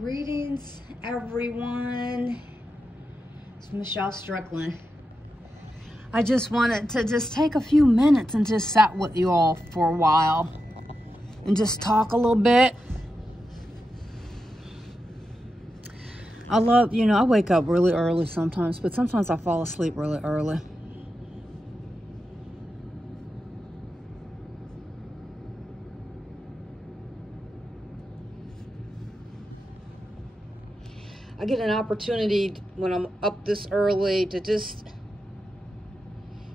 Greetings, everyone. It's Michelle Strickland. I just wanted to take a few minutes and just sit with you all for a while and just talk a little bit. I love, I wake up really early sometimes, but sometimes I fall asleep really early. I get an opportunity when I'm up this early to just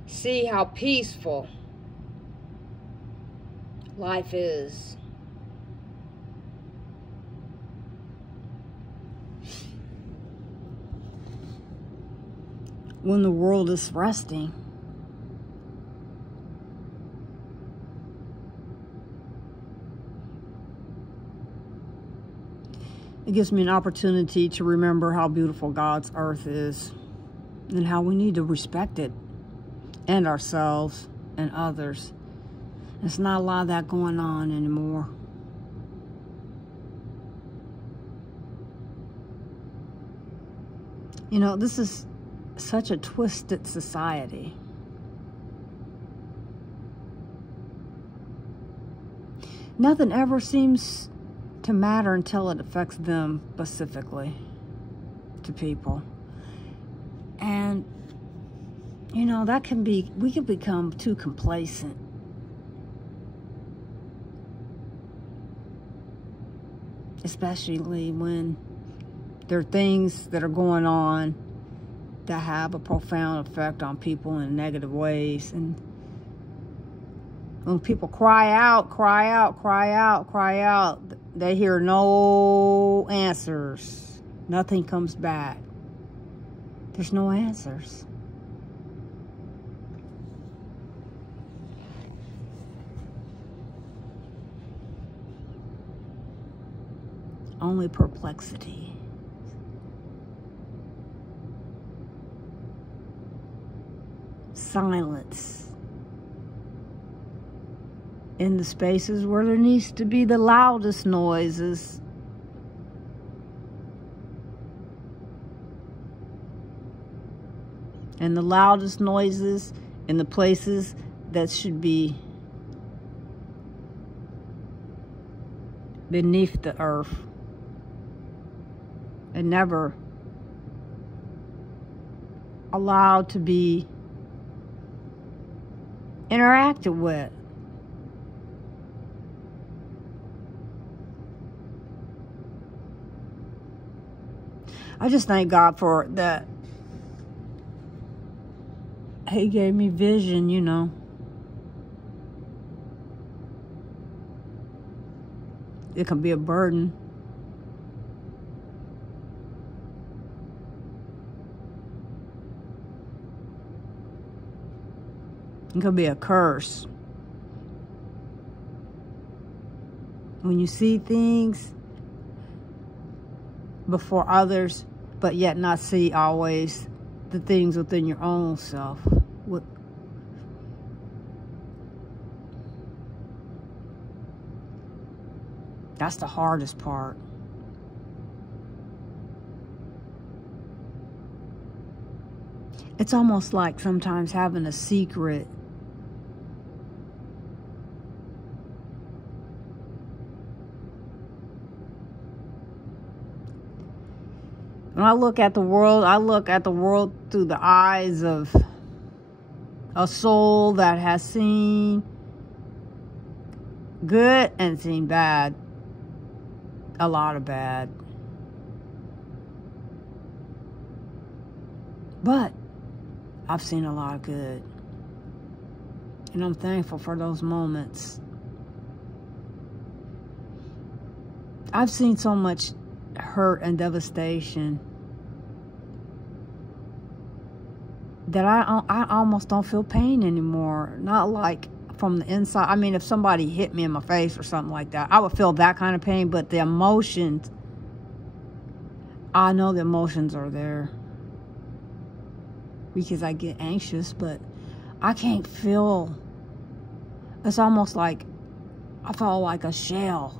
see how peaceful life is. When the world is resting. It gives me an opportunity to remember how beautiful God's earth is and how we need to respect it and ourselves and others. There's not a lot of that going on anymore. This is such a twisted society. Nothing ever seems to matter until it affects them specifically, to people. And that we can become too complacent. Especially when there are things that are going on that have a profound effect on people in negative ways. And when people cry out, they hear no answers. Nothing comes back. There's no answers. Only perplexity. Silence. In the spaces where there needs to be the loudest noises. And the loudest noises in the places that should be beneath the earth. And never allowed to be interacted with. I just thank God for that. He gave me vision, It can be a burden. It can be a curse. When you see things before others, but yet not see always the things within your own self. That's the hardest part. It's almost like sometimes having a secret. When I look at the world through the eyes of a soul that has seen good and seen bad. A lot of bad. But I've seen a lot of good. And I'm thankful for those moments. I've seen so much hurt and devastation that I almost don't feel pain anymore. Not like from the inside. I mean, if somebody hit me in my face or something like that, I would feel that kind of pain. But the emotions, I know the emotions are there because I get anxious, but I can't feel. It's almost like I felt like a shell.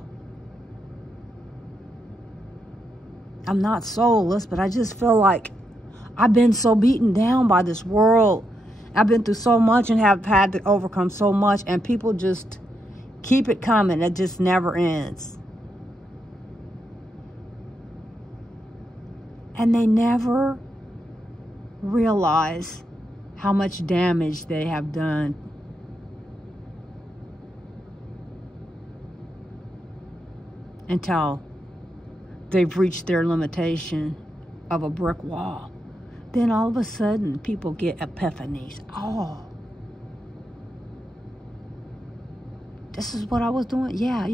I'm not soulless, but I just feel like I've been so beaten down by this world. I've been through so much and have had to overcome so much, and people just keep it coming. It just never ends. And they never realize how much damage they have done. Until they've reached their limitation of a brick wall. Then all of a sudden, people get epiphanies. Oh, this is what I was doing. Yeah,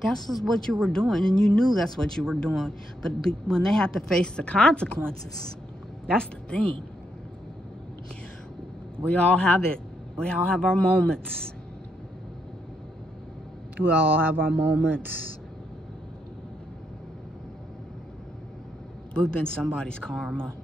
this is what you were doing, and you knew that's what you were doing. But when they have to face the consequences, that's the thing. We all have it. We all have our moments. We all have our moments. We've been somebody's karma.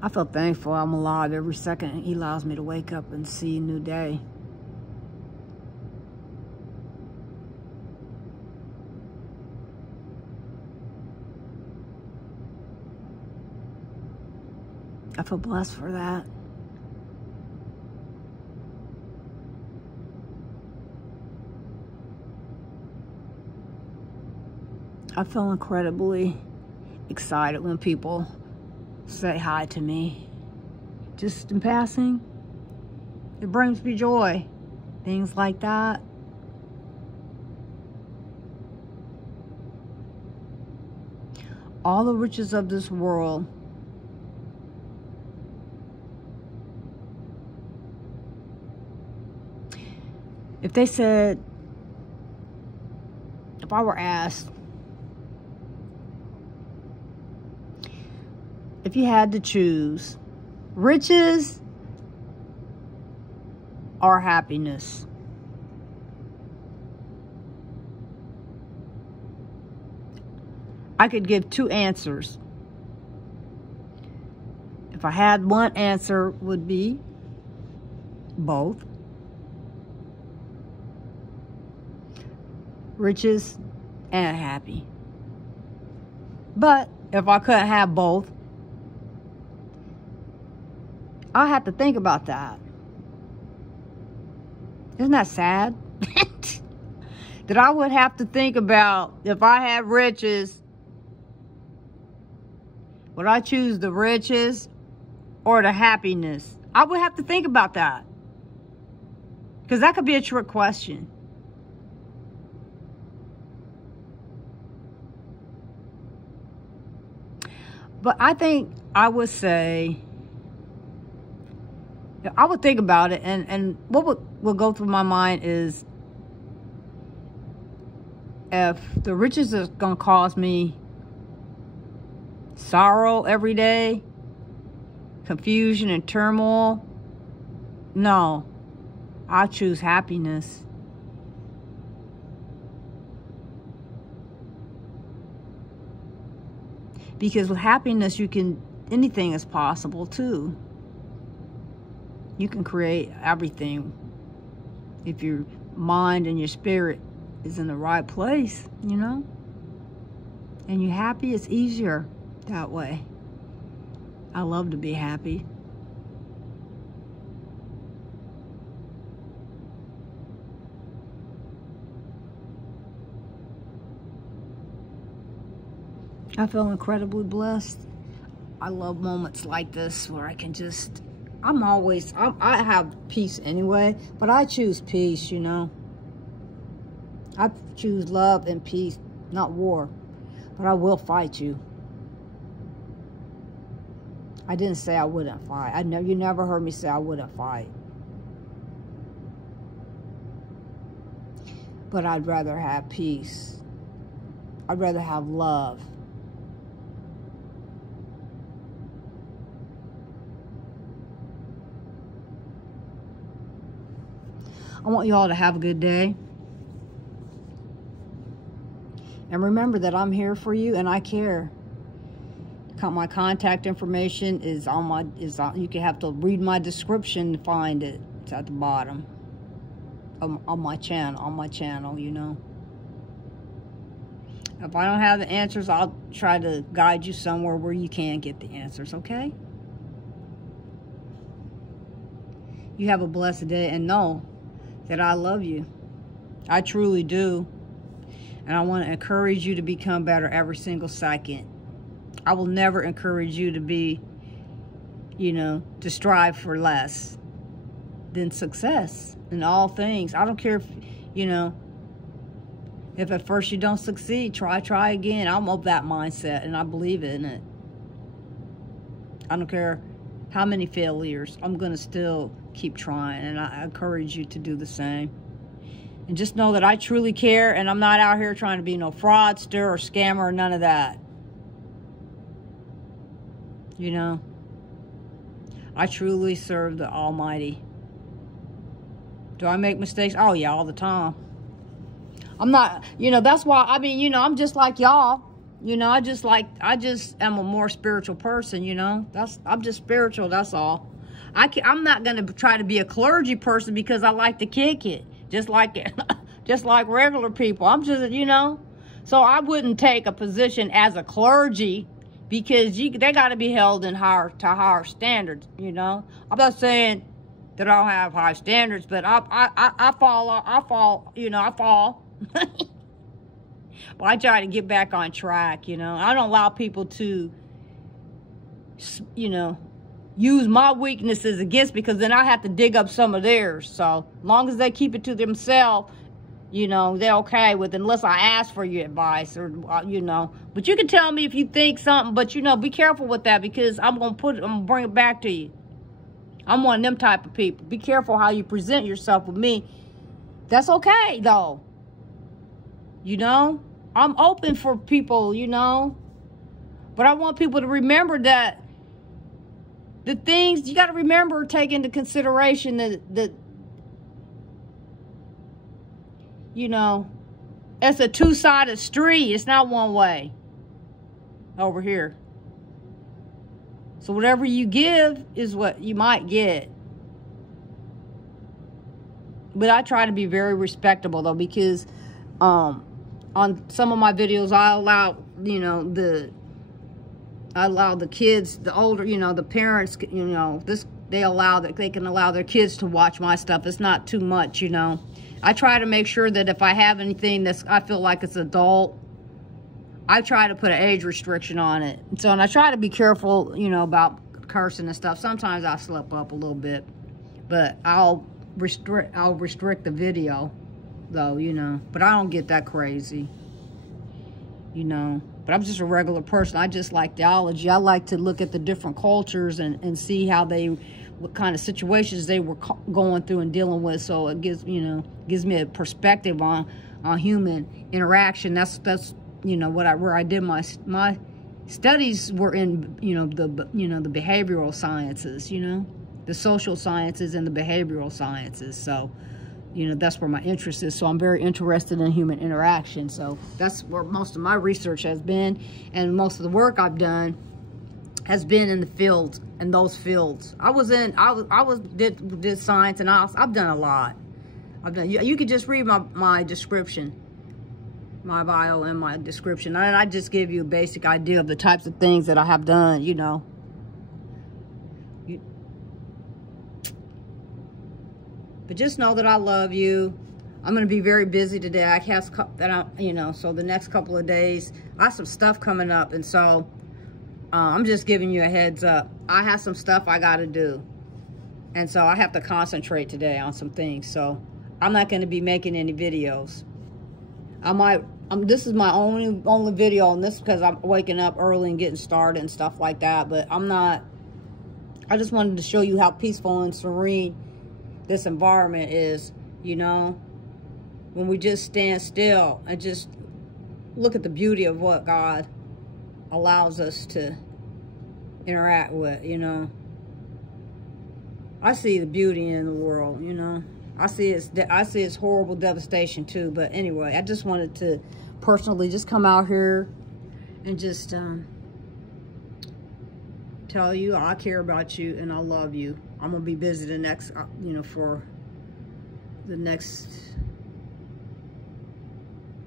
I feel thankful I'm alive every second he allows me to wake up and see a new day. I feel blessed for that. I feel incredibly excited when people say hi to me. Just in passing, it brings me joy. Things like that. All the riches of this world if they said, if I were asked, if you had to choose riches or happiness, I could give two answers. If I had one answer, would be both. Riches and happy. But if I couldn't have both, I have to think about that. Isn't that sad? That I would have to think about, if I had riches, would I choose the riches or the happiness? I would have to think about that. Because that could be a trick question. But I think I would say, I would think about it, and what would go through my mind is, if the riches is going to cause me sorrow every day, confusion and turmoil, no, I choose happiness. Because with happiness, anything is possible too. You can create everything if your mind and your spirit is in the right place, you know? And you're happy, it's easier that way. I love to be happy. I feel incredibly blessed. I love moments like this where I can just, I have peace anyway, but I choose peace, you know. I choose love and peace, not war, but I will fight you. I didn't say I wouldn't fight. You never heard me say I wouldn't fight. But I'd rather have peace. I'd rather have love. I want you all to have a good day. And remember that I'm here for you and I care. My contact information is on you can have to read my description to find it. It's at the bottom on my channel, you know. If I don't have the answers, I'll try to guide you somewhere where you can get the answers, okay? You have a blessed day, and know that I love you. I truly do. And I want to encourage you to become better every single second. I will never encourage you to be, you know, to strive for less than success in all things. I don't care if, you know, if at first you don't succeed, try again. I'm of that mindset, and I believe in it. I don't care how many failures. I'm going to still keep trying, and I encourage you to do the same. And just know that I truly care, and I'm not out here trying to be no fraudster or scammer or none of that. You know, I truly serve the Almighty. Do I make mistakes? Oh, yeah, all the time. I'm not, you know, that's why, I mean, you know, I'm just like y'all. You know, I just am a more spiritual person, you know. I'm just spiritual, that's all. I'm not going to try to be a clergy person because I like to kick it. Just like regular people. I'm just, you know. So I wouldn't take a position as a clergy because they got to be held in higher standards, you know. I'm not saying that I don't have high standards, but I fall, you know, I fall. Well, I try to get back on track, you know. I don't allow people to, you know, use my weaknesses against, because then I have to dig up some of theirs. So as long as they keep it to themselves, you know, they're okay with it, unless I ask for your advice or, you know. But you can tell me if you think something, but, you know, be careful with that, because I'm going to bring it back to you. I'm one of them type of people. Be careful how you present yourself with me. That's okay, though. You know, I'm open for people, you know. But I want people to remember that the things, you got to remember, take into consideration that, you know, it's a two-sided street. It's not one way over here. So whatever you give is what you might get. But I try to be very respectable, though, because on some of my videos, I allow, you know, the kids, the older, you know, the parents, you know, they can allow their kids to watch my stuff. It's not too much, you know. I try to make sure that if I have anything I feel like it's adult, I try to put an age restriction on it. So, and I try to be careful, you know, about cursing and stuff. Sometimes I slip up a little bit, but I'll restrict the video, though, you know. But I don't get that crazy, you know. But I'm just a regular person. I just like theology. I like to look at the different cultures and see how what kind of situations they were going through and dealing with. So it gives me a perspective on human interaction. That's you know where I did my studies were in, you know, the behavioral sciences, you know, the social sciences and the behavioral sciences. So, you know, that's where my interest is. So I'm very interested in human interaction. So that's where most of my research has been, and most of the work I've done has been in the fields, in those fields. Did science, and I've done a lot. You could just read my description, my bio and my description, and I just give you a basic idea of the types of things that I have done, you know. But just know that I love you. I'm going to be very busy today. I have you know, so the next couple of days, I have some stuff coming up, and so I'm just giving you a heads up. I have some stuff I got to do, and so I have to concentrate today on some things. So I'm not going to be making any videos. This is my only video on this, because I'm waking up early and getting started and stuff like that. But I'm not. I just wanted to show you how peaceful and serene this environment is, you know, when we just stand still and just look at the beauty of what God allows us to interact with, you know. I see the beauty in the world, you know. I see its horrible devastation too. But anyway, I just wanted to personally just come out here and just tell you I care about you and I love you. I'm gonna be busy the next, you know, for the next,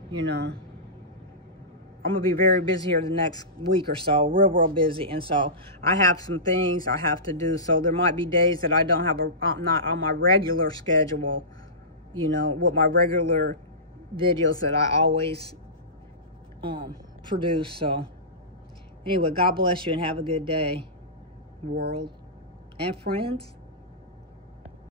you know, I'm gonna be very busy here the next week or so, real busy. And so I have some things I have to do. So there might be days that I don't have I'm not on my regular schedule, you know, with my regular videos that I always produce. So anyway, God bless you and have a good day, world and friends.